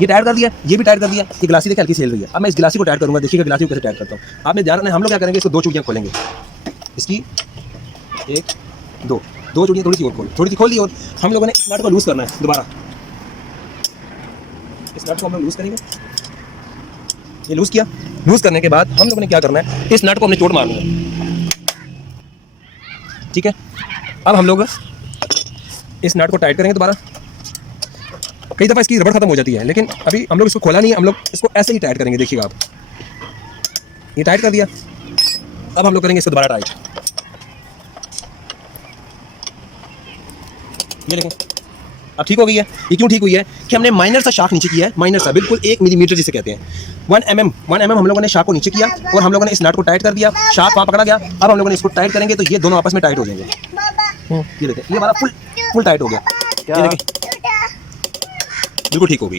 ये टाइट कर दिया, ये भी टाइट कर दिया, ये गिलासी देखिए हल्की से हिल रही है। अब मैं इस गिलासी को टाइट करूँगा, देखिएगा गिलासी को कैसे टाइट करता हूँ। आपने ध्यान रखना है, हम लोग क्या करेंगे, इसको 2 चूड़ियाँ खोलेंगे, इसकी 1 2 2 चूड़ियाँ थोड़ी सी खोल दी, और हम लोगों ने इस नट को लूज़ करना है दोबारा। इस नट को हम लोग लूज़ करेंगे, ये लूज़ किया। लूज़ करने के बाद हम लोगों ने क्या करना है, इस नट को हमने चोट मारना है, ठीक है। अब हम लोग इस नट को टाइट करेंगे दोबारा। कई दफ़ा इसकी रबड़ खत्म हो जाती है, लेकिन अभी हम लोग इसको खोला नहीं है, हम लोग इसको ऐसे ही टाइट करेंगे, देखिएगा आप। ये टाइट कर दिया, अब हम लोग करेंगे इसको दोबारा टाइट। ये देखें, अब ठीक हो गई है। ये क्यों ठीक हुई है कि हमने माइनर सा शार्क नीचे किया है, माइनर सा बिल्कुल 1 मिलीमीटर जिसे कहते हैं, 1 mm हम लोगों ने शार्क को नीचे किया, और हम लोगों ने इस नट को टाइट कर दिया। शार्क वहाँ पकड़ा गया। अब हम लोगों ने इसको टाइट करेंगे तो ये दोनों आपस में टाइट हो जाएंगे। ये देखें, ये हमारा फुल टाइट हो गया। ये देखें, बिल्कुल ठीक हो गई।